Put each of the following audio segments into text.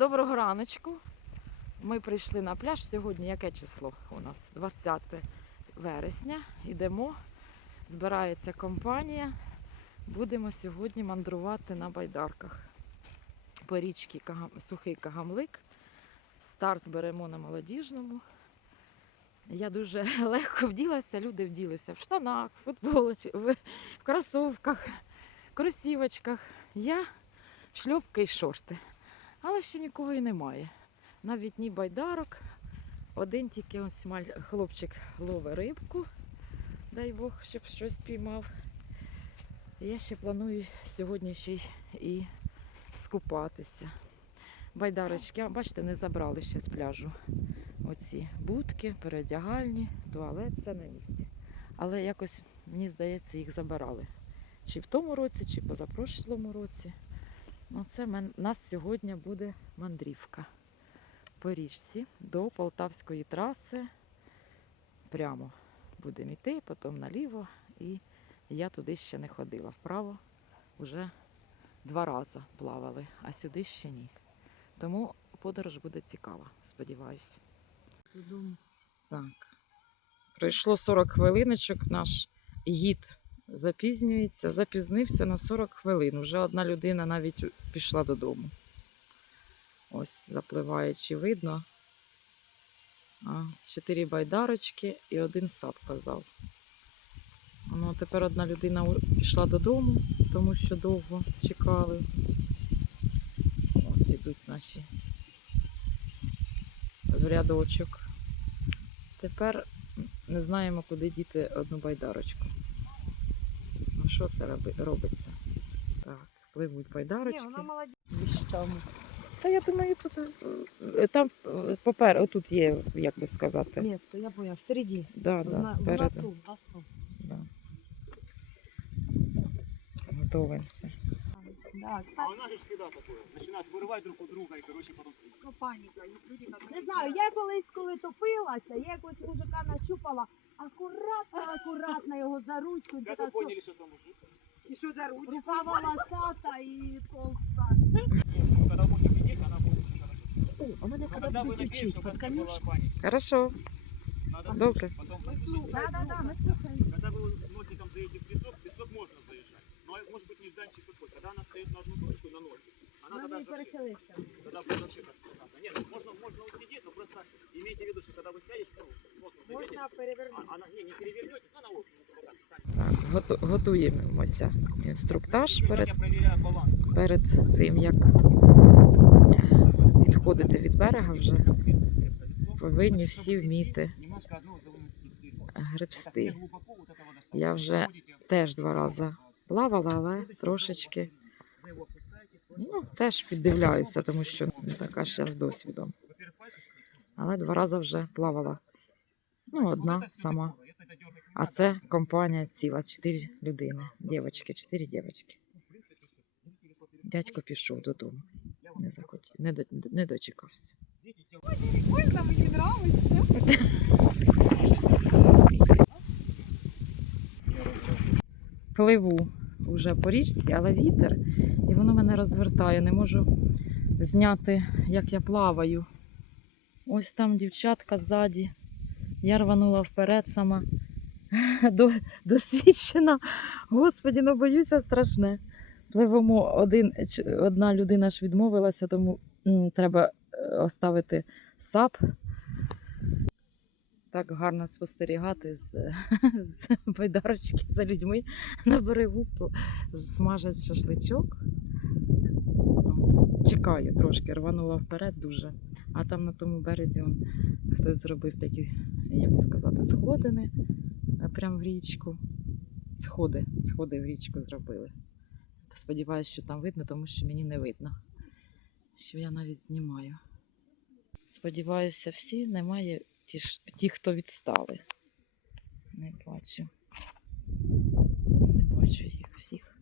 Доброго раночку. Ми прийшли на пляж. Сьогодні яке число у нас? 20 вересня. Йдемо. Збирається компанія. Будемо сьогодні мандрувати на байдарках. По річці Кагам- Сухий Кагамлик. Старт беремо на молодіжному. Я дуже легко вділася, люди вділися в штанах, в футболочках, в кросовках, кросівочках. Я шльопки і шорти. Але ще нікого і немає. Навіть ні байдарок. Один тільки ось хлопчик ловить рибку. Дай Бог, щоб щось піймав. Я ще планую сьогодні ще і скупатися. Байдарочки, бачите, не забрали ще з пляжу. Оці будки, передягальні, туалет, все на місці. Але якось, мені здається, їх забирали. Чи в тому році, чи позапрошлому році. Ну, це мен- нас сьогодні буде мандрівка по річці до Полтавської траси. Прямо будемо йти, потім наліво. І я туди ще не ходила. Вправо вже два рази плавали, а сюди ще ні. Тому подорож буде цікава, сподіваюся. Так. Пройшло 40 хвилиночок. Наш гід запізнюється, запізнився на 40 хвилин. Вже одна людина навіть пішла додому. Ось запливаючи, видно. Чотири байдарочки і один сап казав. Ну, тепер одна людина пішла додому, тому що довго чекали. Ось ідуть наші в рядочок. Тепер не знаємо, куди діти одну байдарочку. Що це робиться? Так, пливуть. Ні, молодець. Та я думаю, тут е, там е, попер, отут є, як би сказати. Место, я поняла, впереді. Да, да, На- спереду. носу, в носу. Да. Готовимося. Да, А кстати, у нас же ж всегда такое. Начинают вырывать друг у друга и, короче, потом... ну, паніка. Не знаю, я колись, коли топилася, я якось мужика нащупала, акуратно, акуратно його за ручку. і Как така, вы поняли, что там мужик? І що за ручку? Рука волосата і толста. Ну, когда будете сидеть, она будет очень хорошо. О, а мене Но когда вы напьетесь, чтобы это не было паники. Хорошо, Надо Добре. слушать, потом послушать. Да, да, да, ми слухаємо. Она на одну точку, на носик, она тогда не вообще, тогда будет вообще как. Нет, ну, можно, можно усидеть, но просто имейте в виду, что когда вы сядете, ну, носом зайдете, Можна а, перевернути. она, не, не перевернете, но на ощупь, вот готуємося. Інструктаж перед, я проверяю баланс. перед тим, як відходити від берега вже повинні всі вміти Немножко гребсти. Я вже теж два рази плавала, але трошечки теж піддивляюся, тому що не така ще з досвідом. Але два рази вже плавала. Ну, одна сама. А це компанія ціла, чотири людини. Дівчатки, чотири дівчатки. Дядько пішов додому. Не захотів, не, до, не дочекався. Пливу вже по річці, але вітер, і воно мене розвертає. Не можу зняти, як я плаваю. Ось там дівчатка ззаді. Я рванула вперед сама до, досвідчена. Господі, ну боюся страшне. Пливемо, один, одна людина ж відмовилася, тому м, треба е, оставити сап. Так гарно спостерігати з, з байдарочки за людьми на берегу смажать шашличок. Чекаю трошки, рванула вперед дуже. А там на тому березі он, хтось зробив такі, як сказати, сходини е, прямо в річку. Сходи, сходи в річку зробили. Сподіваюсь, що там видно, тому що мені не видно. Що я навіть знімаю. Сподіваюся, всі немає ті, ті, хто відстали. Не бачу. Не бачу їх всіх.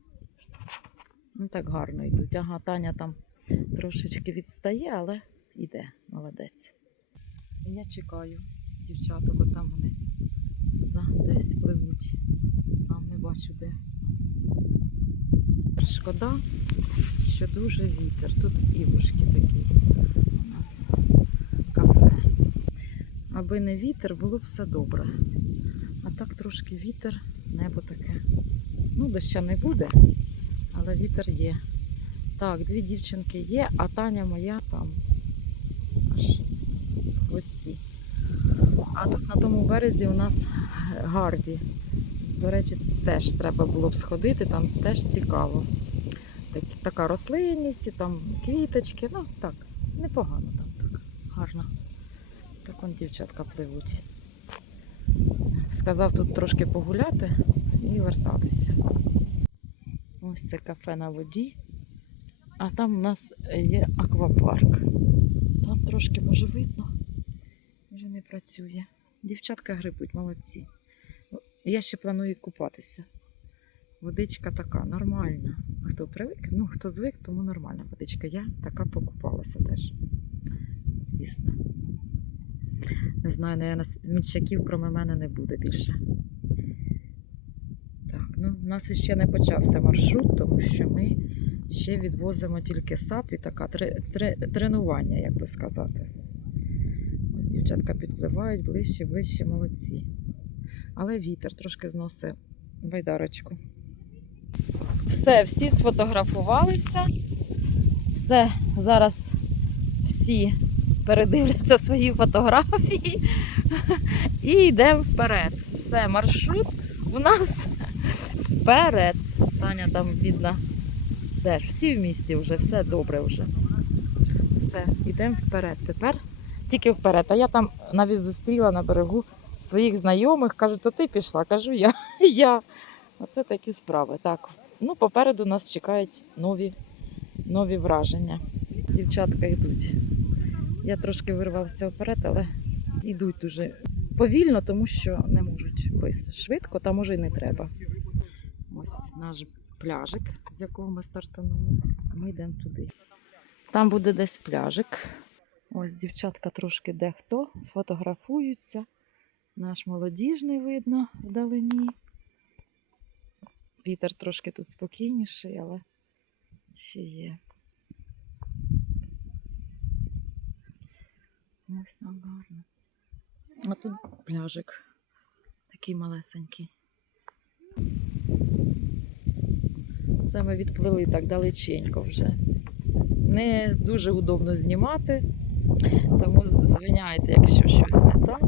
Ну так гарно йдуть. Ага, Таня там трошечки відстає, але йде, молодець. Я чекаю дівчаток, от там вони за десь пливуть. Там не бачу де. Шкода, що дуже вітер. Тут івушки такі Якби не вітер, було б все добре. А так трошки вітер, небо таке. Ну, доща не буде, але вітер є. Так, дві дівчинки є, а Таня моя там аж в хвості. А тут на тому березі у нас гарді. До речі, теж треба було б сходити, там теж цікаво. Так, така рослинність, там квіточки. Ну так, непогано. Так он дівчатка пливуть. Сказав тут трошки погуляти і вертатися. Ось це кафе на воді. А там у нас є аквапарк. Там трошки може видно. Вже не працює. Дівчатка грибуть, молодці. Я ще планую купатися. Водичка така нормальна. Хто привик, ну хто звик, тому нормальна водичка. Я така покупалася теж. Звісно. Не знаю, наверное, мільчаків, крім мене, не буде більше. Так, ну у нас ще не почався маршрут, тому що ми ще відвозимо тільки сап і така тре- тре- тренування, як би сказати. Ось дівчатка підпливають ближче, ближче, молодці. Але вітер трошки зносить байдарочку. Все, всі сфотографувалися. Все, зараз всі передивляться свої фотографії і йдемо вперед. Все, маршрут у нас вперед. Таня там бідна. Теж всі в місті вже, все добре вже. Все, йдемо вперед. Тепер тільки вперед. А я там навіть зустріла на берегу своїх знайомих. Кажу, то ти пішла? Кажу, я. я. Оце такі справи. Так, ну попереду нас чекають нові, нові враження. Дівчатка йдуть. Я трошки вирвався вперед, але йдуть дуже повільно, тому що не можуть швидко, та може й не треба. Ось наш пляжик, з якого ми стартанули. Ми йдемо туди. Там буде десь пляжик. Ось дівчатка трошки дехто фотографуються. Наш молодіжний видно вдалині. Вітер трошки тут спокійніший, але ще є. Ось нам гарно. А тут пляжик. Такий малесенький. Це ми відплили так далеченько вже. Не дуже удобно знімати, тому звиняйте, якщо щось не так.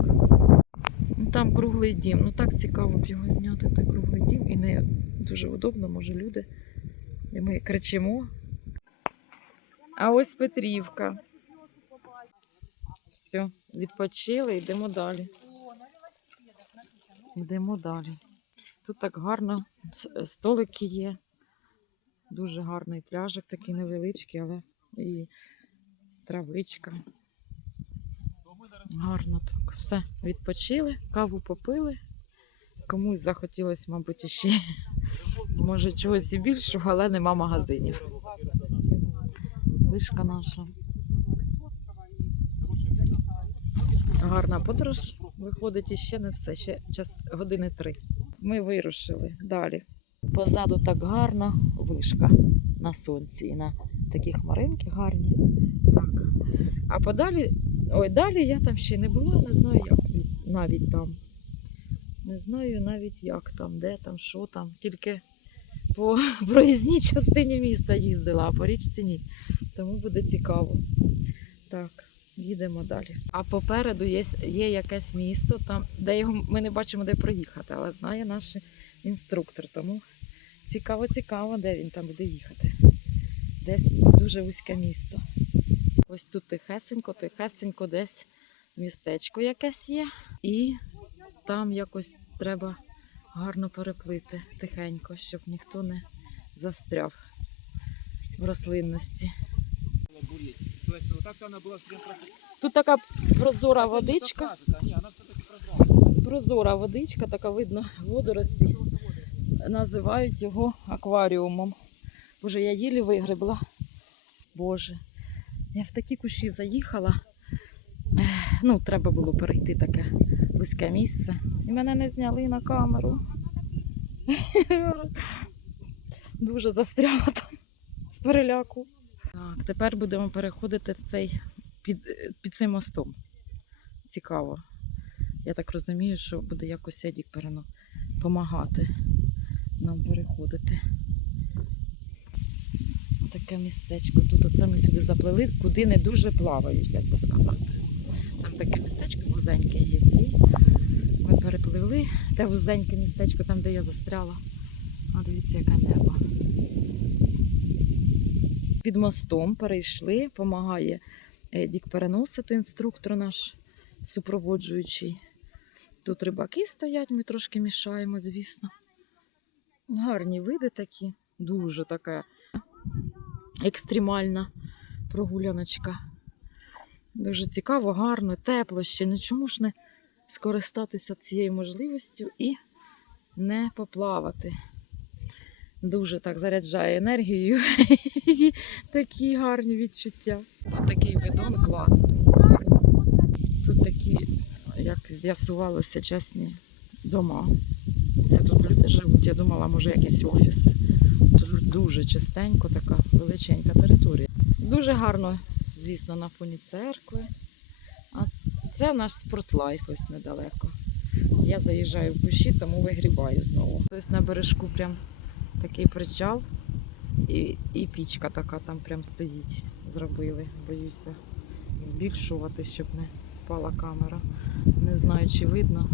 Ну, там круглий дім. Ну так цікаво б його зняти, той круглий дім, і не дуже удобно, може, люди. І ми кричимо. А ось Петрівка. Все, відпочили, йдемо далі. Йдемо далі. Тут так гарно, столики є. Дуже гарний пляжик, такий невеличкий, але і травичка. Гарно так. Все, відпочили, каву попили. Комусь захотілося, мабуть, іще може чогось і більшого, але нема магазинів. Вишка наша. Гарна подорож. Виходить іще не все, ще час години три. Ми вирушили далі. Позаду так гарно вишка на сонці і на такі хмаринки гарні. Так. А подалі, ой, далі я там ще не була, не знаю, як навіть там. Не знаю навіть як там, де там, що там. Тільки по проїзній частині міста їздила, а по річці ні. Тому буде цікаво. Так, їдемо далі. А попереду є, є якесь місто, там, де його ми не бачимо, де проїхати, але знає наш інструктор. Тому цікаво, цікаво, де він там буде їхати. Десь дуже вузьке місто. Ось тут тихесенько, тихесенько, десь містечко якесь є. І там якось треба гарно переплити тихенько, щоб ніхто не застряв в рослинності. То есть, ну так-то она была все время Тут така прозора водичка, прозора водичка, така видно водорості. Називають його акваріумом. Боже, я їлі вигребла. Боже, я в такі кущі заїхала. Ну, треба було перейти таке вузьке місце. І мене не зняли на камеру. Дуже застряла там з переляку. Так, тепер будемо переходити цей під, під цим мостом. Цікаво. Я так розумію, що буде якось Едік перено допомагати нам переходити. Таке містечко. Тут оце ми сюди заплили, куди не дуже плавають, як би сказати. Там таке містечко вузеньке є. Ми перепливли. Те вузеньке містечко, там, де я застряла. А дивіться, яке небо. Під мостом перейшли, допомагає Едік переносити інструктор наш супроводжуючий. Тут рибаки стоять, ми трошки мішаємо, звісно. Гарні види такі, дуже така екстремальна прогуляночка. Дуже цікаво, гарно, тепло ще. Ну чому ж не скористатися цією можливістю і не поплавати? Дуже так заряджає енергією такі гарні відчуття. Тут такий видон класний. Тут такі, як з'ясувалося, чесні дома. Це тут люди живуть. Я думала, може якийсь офіс. Тут дуже чистенько, така величенька територія. Дуже гарно, звісно, на фоні церкви. А це наш спортлайф ось недалеко. Я заїжджаю в кущі, тому вигрібаю знову. Тобто на бережку прям такий причал і, і пічка така там прям стоїть. Зробили. Боюся збільшувати, щоб не впала камера. Не знаю, чи видно,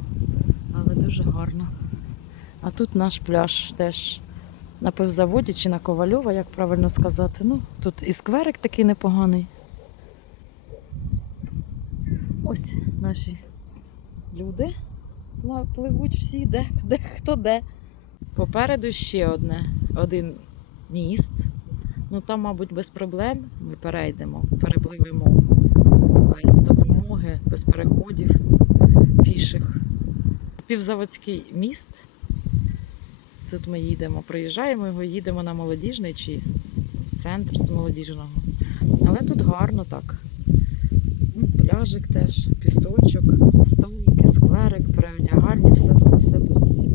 але дуже гарно. А тут наш пляж теж на пивзаводі чи на Ковальова, як правильно сказати. Ну, тут і скверик такий непоганий. Ось наші люди пливуть всі, де, де хто де. Попереду ще одне, один міст. Ну там, мабуть, без проблем ми перейдемо, перепливемо без допомоги, без переходів піших. Півзаводський міст. Тут ми їдемо, приїжджаємо його, їдемо на молодіжний чи центр з молодіжного. Але тут гарно так. Ну, Пляжик теж, пісочок, столики, скверик, переодягальні, все, все, все тут є.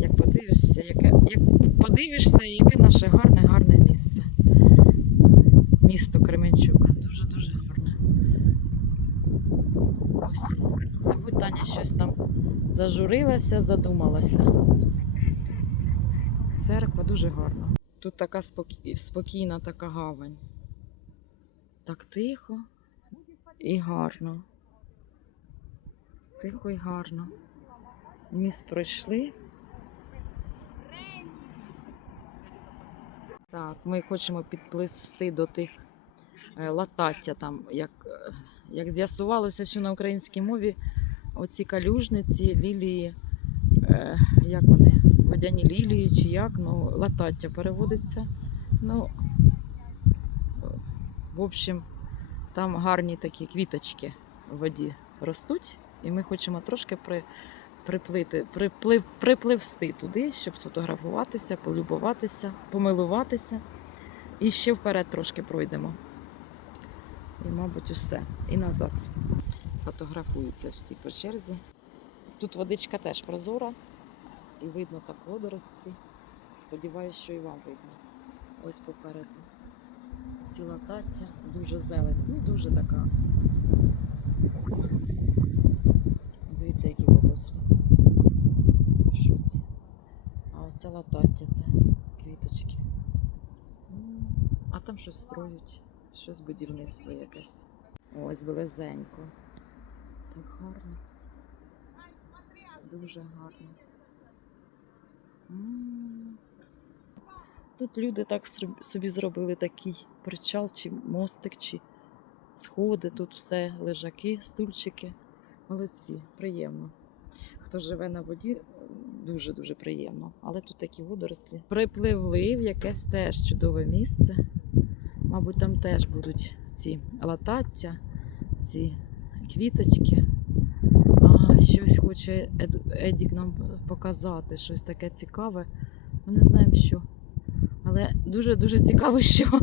Як подивишся, яке, як подивишся, яке наше гарне, гарне місце. Місто Кременчук. Дуже-дуже гарне. Ось. Мабуть, Таня щось там зажурилася, задумалася. Церква дуже гарна. Тут така спокі- спокійна така гавань. Так тихо і гарно. Тихо і гарно. Міст пройшли. Так, ми хочемо підпливсти до тих е, латаття там, як, е, як з'ясувалося, що на українській мові оці калюжниці, лілії, е, як вони, водяні лілії чи як, ну, латаття переводиться. Ну, в общем, там гарні такі квіточки в воді ростуть, і ми хочемо трошки при, приплити, приплив, припливсти туди, щоб сфотографуватися, полюбуватися, помилуватися. І ще вперед трошки пройдемо. І, мабуть, усе. І назад. Фотографуються всі по черзі. Тут водичка теж прозора, і видно так водорості. Сподіваюсь, що і вам видно. Ось попереду. Ціла таття, дуже зелень, ну дуже така. Дивіться, які водорослі. В шоці. Оце квіточки. А там щось строють, щось будівництво якесь. Ось близенько. Так гарно. Дуже гарно. Тут люди так собі зробили такий причал, чи мостик, чи сходи. Тут все лежаки, стульчики. Молодці, приємно. Хто живе на воді, дуже-дуже приємно. Але тут такі водорослі. Припливли в якесь теж чудове місце. Мабуть, там теж будуть ці латаття, ці квіточки. А, щось хоче Едік нам показати, щось таке цікаве. Ми не знаємо, що. Але дуже-дуже цікаво, що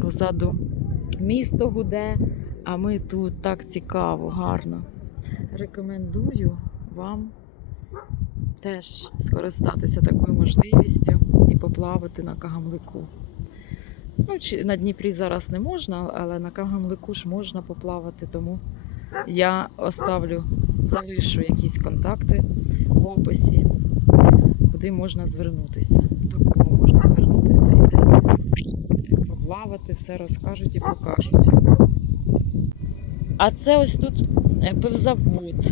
позаду місто гуде, а ми тут так цікаво, гарно. Рекомендую вам теж скористатися такою можливістю і поплавати на Кагамлику. Ну, чи на Дніпрі зараз не можна, але на Кагамлику ж можна поплавати, тому Я оставлю, залишу якісь контакти в описі, куди можна звернутися. До кого можна звернутися і де поплавати, все розкажуть і покажуть. А це ось тут е, пивзавод,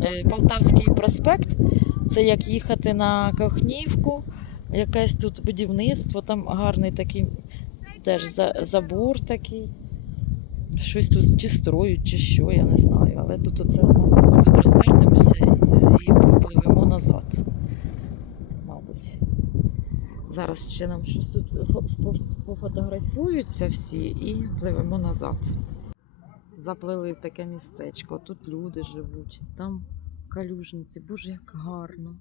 е, Полтавський проспект. Це як їхати на Кохнівку, якесь тут будівництво, там гарний такий теж забор такий. Щось тут чи строють, чи що, я не знаю. Але тут оце ми тут розвернемося і попливемо назад. Мабуть. Зараз ще нам щось тут фо- фо- пофотографуються всі і пливемо назад. Заплили в таке містечко. Тут люди живуть, там калюжниці. Боже, як гарно.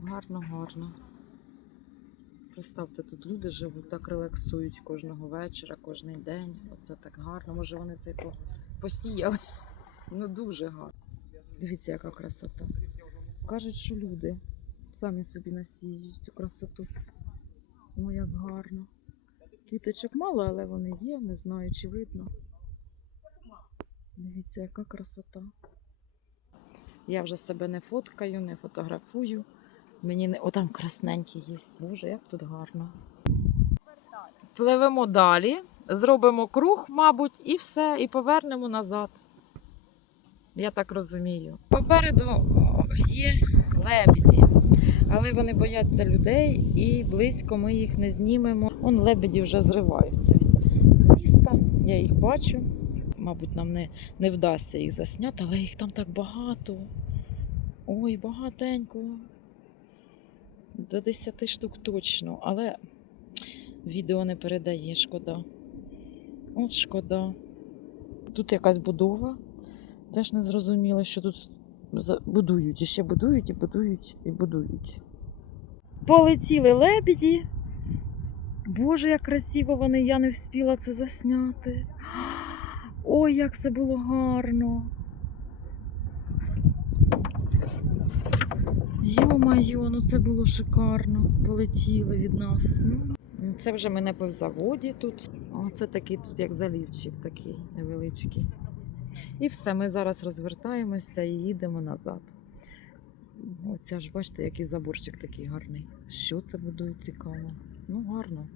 Гарно, гарно. Представте, тут люди живуть, так релаксують кожного вечора, кожний день. Оце так гарно. Може вони це посіяли. Ну дуже гарно. Дивіться, яка красота. Кажуть, що люди самі собі насіють цю красоту. О, як гарно. Квіточок мало, але вони є, не знаю, чи видно. Дивіться, яка красота. Я вже себе не фоткаю, не фотографую. Мені не. О, там красненький є. Боже, як тут гарно. Пливемо далі, зробимо круг, мабуть, і все, і повернемо назад. Я так розумію. Попереду є лебеді, але вони бояться людей і близько ми їх не знімемо. Он лебеді вже зриваються з міста. Я їх бачу. Мабуть, нам не, не вдасться їх засняти, але їх там так багато. Ой, багатенько. До 10 штук точно, але відео не передає, шкода. От шкода. Тут якась будова. Теж не зрозуміло, що тут будують. І ще будують, і будують, і будують. Полетіли лебеді. Боже, як красиво вони, я не встигла це засняти. Ой, як це було гарно. Йо-майо, ну це було шикарно. Полетіли від нас. Це вже ми по заводі тут. Оце такий тут як залівчик такий невеличкий. І все, ми зараз розвертаємося і їдемо назад. Оце ж бачите, який заборчик такий гарний. Що це будують цікаво? Ну, гарно.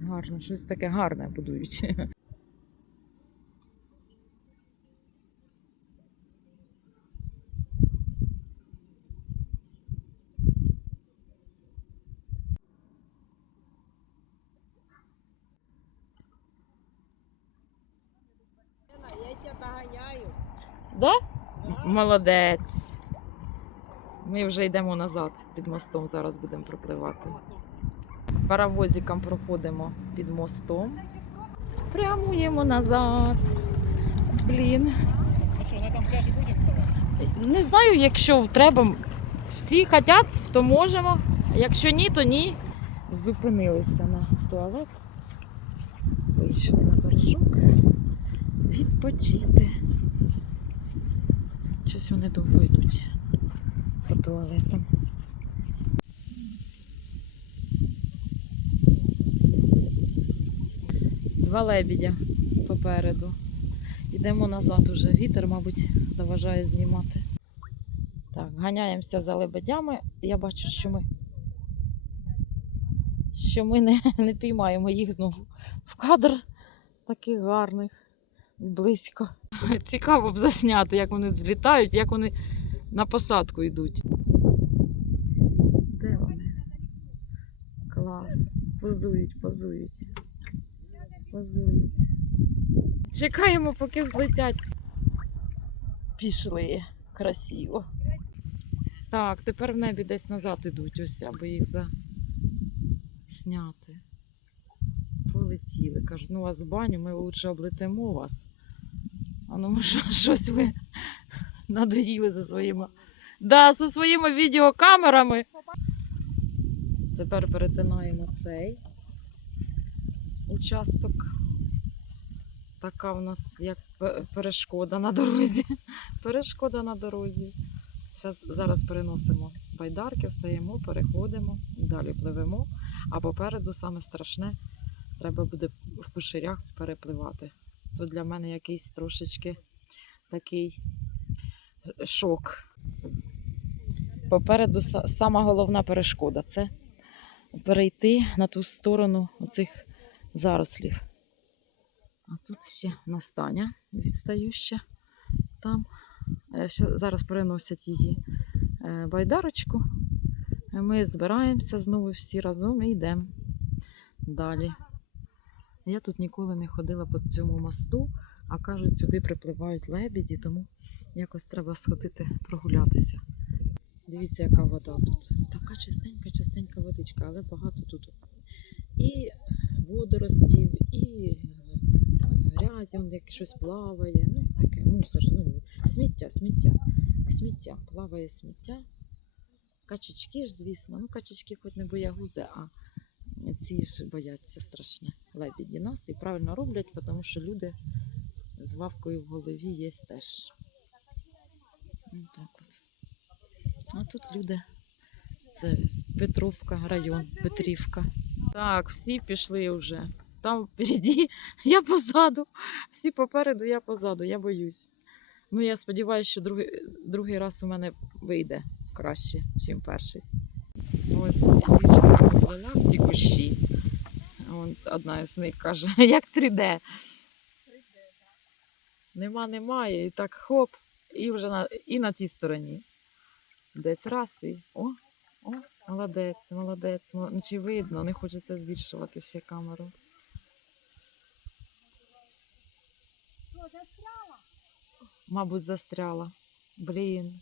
Гарно, щось таке гарне будують. Я тебе доганяю. Да? Молодець. Ми вже йдемо назад під мостом, зараз будемо пропливати. Паровозиком проходимо під мостом. Прямуємо назад. Блін. Що, на там пляжі будемо вставати? Не знаю, якщо треба. Всі хочуть, то можемо. А Якщо ні, то ні. Зупинилися на туалет. Вийшли на бережок. Відпочити. Щось вони довго йдуть по туалетам. Два лебідя попереду. Йдемо назад уже. Вітер, мабуть, заважає знімати. Так, ганяємося за лебедями. Я бачу, що ми, що ми не, не піймаємо їх знову в кадр таких гарних близько. Цікаво б засняти, як вони взлітають, як вони на посадку йдуть. Де вони? Клас. Позують, позують. Позують. Чекаємо, поки взлетять. Пішли. Красиво. Так, тепер в небі десь назад ідуть, ось, аби їх засняти. Полетіли. Кажуть, ну вас в баню, ми лучше облетимо вас. А ну, може, щось ви надоїли за своїми. Да, зі своїми відеокамерами. Тепер перетинаємо цей участок. Така в нас як перешкода на дорозі. Перешкода на дорозі. Щас, зараз переносимо байдарки, встаємо, переходимо, далі пливемо. А попереду саме страшне треба буде в куширях перепливати. То для мене якийсь трошечки такий шок. Попереду са- сама головна перешкода це перейти на ту сторону оцих зарослів. А тут ще настання відстающа там. Зараз переносять її е, байдарочку. Ми збираємося знову всі разом і йдемо далі. Я тут ніколи не ходила по цьому мосту, а кажуть, сюди припливають лебіді, тому якось треба сходити прогулятися. Дивіться, яка вода тут. Така чистенька, чистенька водичка, але багато тут і водоростів, і е, грязі, як щось плаває. Ну, таке мусор, ну, сміття, сміття, сміття, плаває сміття. Качечки ж, звісно, ну качечки хоч не боягузи, а ці ж бояться страшне. Лебіді нас і правильно роблять, тому що люди з вавкою в голові є теж. Ну, так от. А тут люди. Це Петровка, район, Петрівка. Так, всі пішли вже. Там впереді, я позаду. Всі попереду, я позаду, я боюсь. Ну, я сподіваюся, що другий, другий раз у мене вийде краще, ніж перший. Ось дівчинка поплила в ті кущі. Одна з них каже, як 3D. Нема, немає. І так хоп, і вже на, і на тій стороні. Десь раз і. О, о, молодець, молодець. мол- Ну, чи видно, не хочеться збільшувати ще камеру. Мабуть, застряла. Блін.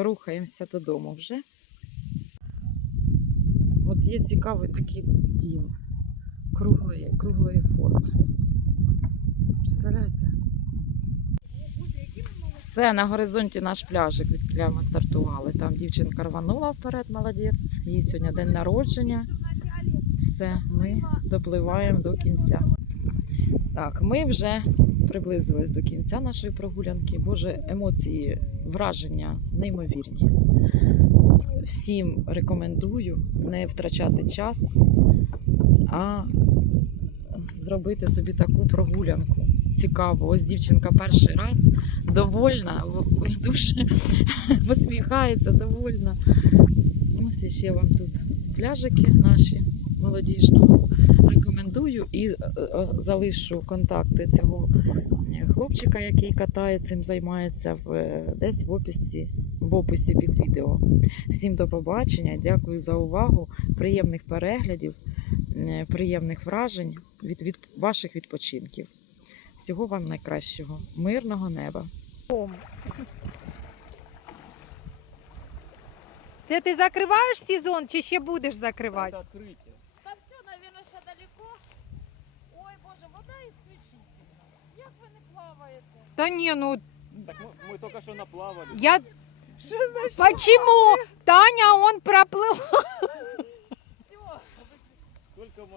Рухаємося додому вже. От є цікавий такий дім круглої, круглої форми. Представляєте? Все, на горизонті наш пляжик, відкіля ми стартували. Там дівчинка рванула вперед, молодець. Їй сьогодні день народження. Все, ми допливаємо до кінця. Так, ми вже приблизились до кінця нашої прогулянки. Боже, емоції, враження неймовірні. Всім рекомендую не втрачати час, а зробити собі таку прогулянку. Цікаво. Ось дівчинка перший раз довольна, дуже посміхається, довольна. Ось іще вам тут пляжики наші молодіжного. Рекомендую і е, е, залишу контакти цього е, хлопчика, який катає, цим займається в, десь в описі, в описі під відео. Всім до побачення. Дякую за увагу. Приємних переглядів, приємних вражень від, від ваших відпочинків. Всього вам найкращого, мирного неба. Це ти закриваєш сезон чи ще будеш закривати? Это открытие. Та все, мабуть, ще далеко. Ой, Боже, вода ісключительна. Як ви не плаваєте? Та ні, ну Так мы, мы только что наплавали. я. Почему? Таня он проплыл. Сколько мы